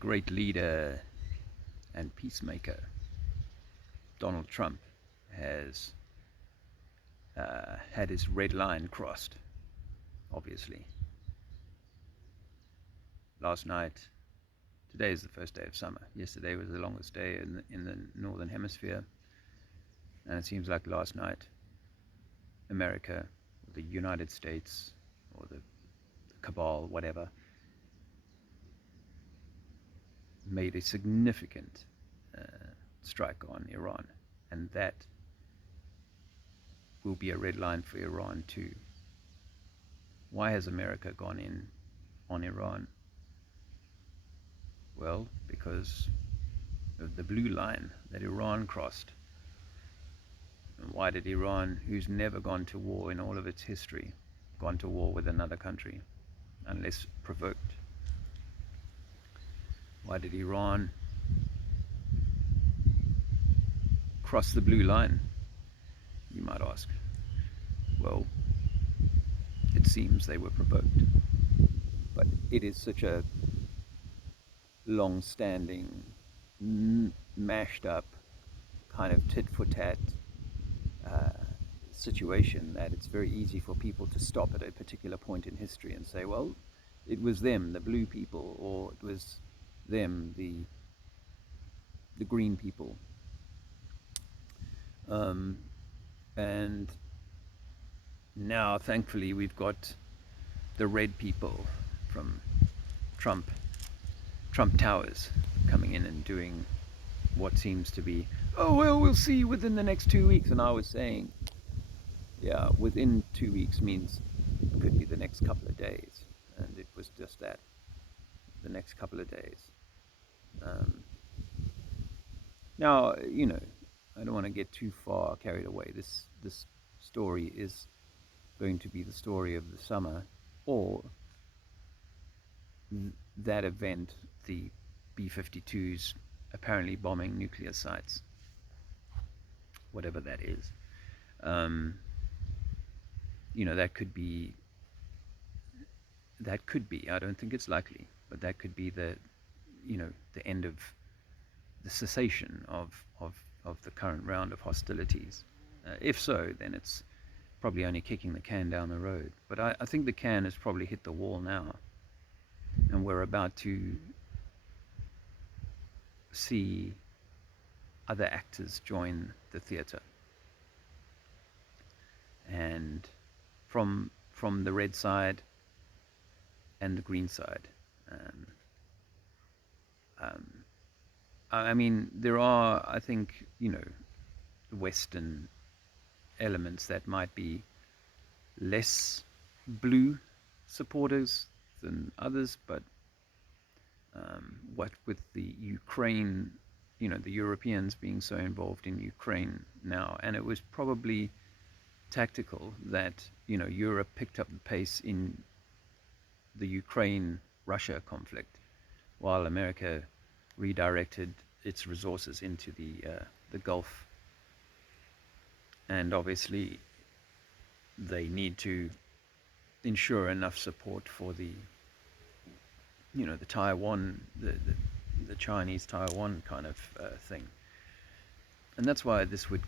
great leader and peacemaker, Donald Trump, has had his red line crossed, obviously. Last night, today is the first day of summer. Yesterday was the longest day in the northern hemisphere. And it seems like last night, America, or the United States, or the cabal, whatever, made a significant strike on Iran. And that will be a red line for Iran too. Why has America gone in on Iran? Well, because of the blue line that Iran crossed. And why did Iran, who's never gone to war in all of its history, gone to war with another country unless provoked? Why did Iran cross the blue line, you might ask? Well, it seems they were provoked. But it is such a long-standing, mashed up, kind of tit-for-tat situation that it's very easy for people to stop at a particular point in history and say, well, it was them, the blue people, or it was them, the green people. And now, thankfully, we've got the red people from Trump Towers coming in and doing what seems to be, oh, well, we'll see within the next 2 weeks. And I was saying, yeah, within 2 weeks means it could be the next couple of days. And it was just that, the next couple of days. Now, I don't want to get too far carried away. This story is going to be the story of the summer, or that event, the B-52s apparently bombing nuclear sites, whatever that is. That could be, I don't think it's likely, but that could be the end of the cessation of the current round of hostilities. If so, then it's probably only kicking the can down the road. But I think the can has probably hit the wall now, and we're about to see other actors join the theater. And from the red side and the green side. I mean, there are, I think, Western elements that might be less blue supporters than others, but what with the Ukraine, the Europeans being so involved in Ukraine now, and it was probably tactical that, Europe picked up the pace in the Ukraine-Russia conflict, while America redirected its resources into the Gulf. And obviously, they need to ensure enough support for the Taiwan, the Chinese Taiwan kind of thing. And that's why this would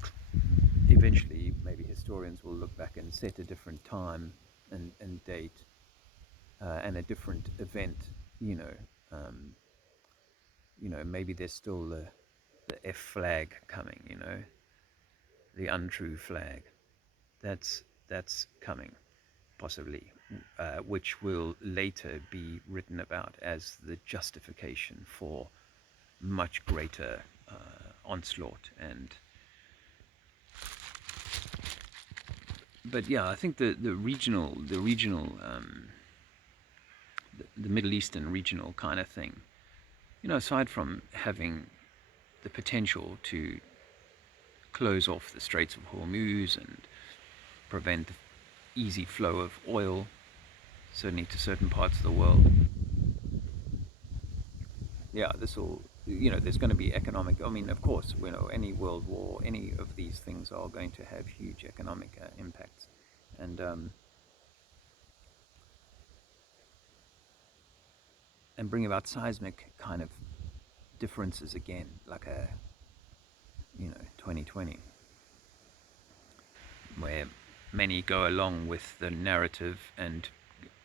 eventually, maybe historians will look back and set a different time and date and a different event. Maybe there's still the F flag coming. The untrue flag. That's coming, possibly, which will later be written about as the justification for much greater onslaught. But yeah, I think the Middle Eastern regional kind of thing, aside from having the potential to close off the Straits of Hormuz and prevent easy flow of oil, certainly to certain parts of the world. Yeah, this will, there's going to be economic, I mean, of course, any world war, any of these things are going to have huge economic impacts. And and bring about seismic kind of differences again, like a 2020, where many go along with the narrative and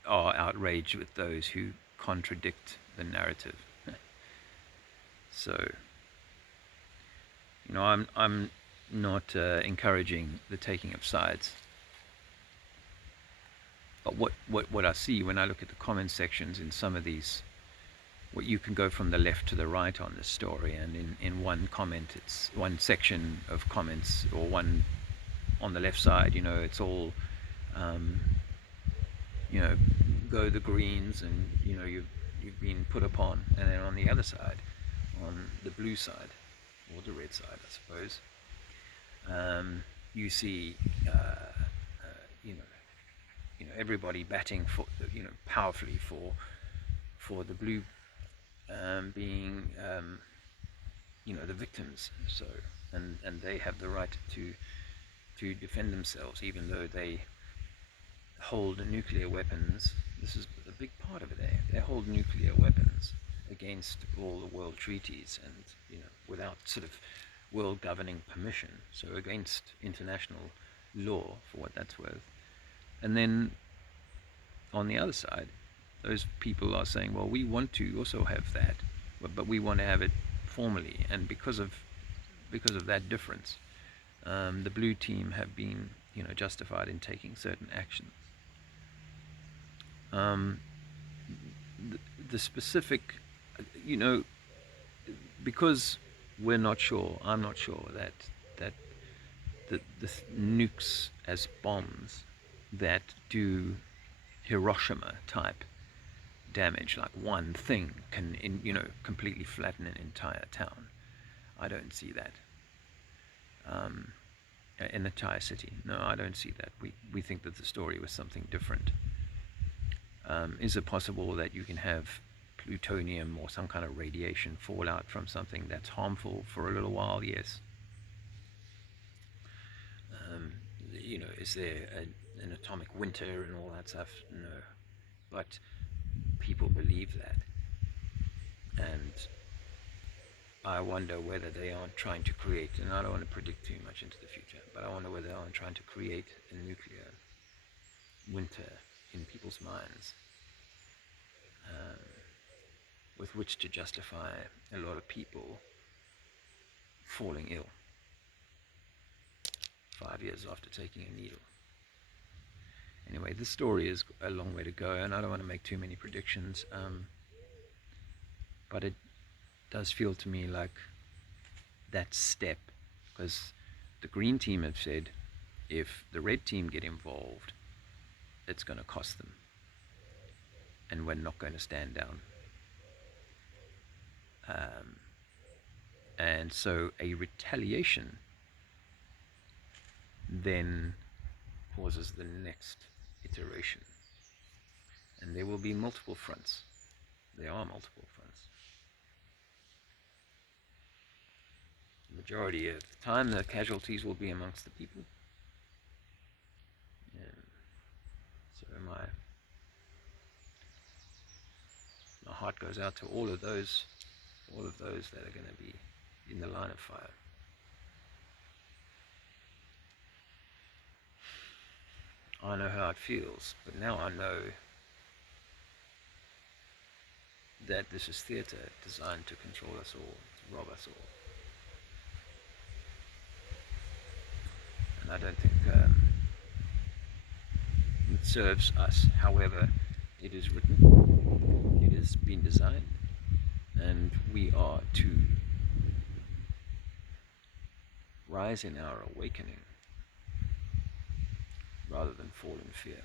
are outraged with those who contradict the narrative. So, I'm not encouraging the taking of sides. But what I see when I look at the comment sections in some of these, what you can go from the left to the right on this story, and in one comment, it's one section of comments, or one on the left side, it's all, um, go the Greens, and you've been put upon, and then on the other side, on the blue side, or the red side, I suppose, you see, you know, everybody batting for, powerfully for the blue, being, the victims. So, and they have the right to defend themselves, even though they hold nuclear weapons. This is a big part of it. They hold nuclear weapons against all the world treaties, and without sort of world governing permission. So against international law, for what that's worth. And then on the other side, those people are saying, well, we want to also have that, but we want to have it formally. And because of that difference, the blue team have been justified in taking certain actions. The specific, because we're not sure, I'm not sure that the nukes as bombs that do Hiroshima type damage, like one thing can completely flatten an entire town. I don't see that. An entire city. No, I don't see that. We think that the story was something different. Is it possible that you can have plutonium or some kind of radiation fallout from something that's harmful for a little while? Yes. Is there an atomic winter and all that stuff? No. But people believe that. And I wonder whether they aren't trying to create, and I don't want to predict too much into the future, but I wonder whether they aren't trying to create a nuclear winter in people's minds, with which to justify a lot of people falling ill 5 years after taking a needle. Anyway, this story is a long way to go, and I don't want to make too many predictions, but it does feel to me like that step, because the green team have said if the red team get involved, it's going to cost them, and we're not going to stand down. And so a retaliation then causes the next iteration, and there will be multiple fronts. There are multiple fronts. The majority of the time, the casualties will be amongst the people. So my heart goes out to all of those that are going to be in the line of fire. I know how it feels, but now I know that this is theatre designed to control us all, to rob us all. And I don't think it serves us. However, it is written, it has been designed, and we are to rise in our awakening rather than fall in fear,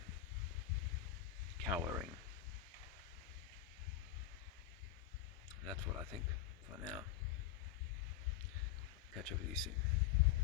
cowering. That's what I think for now. Catch up with you soon.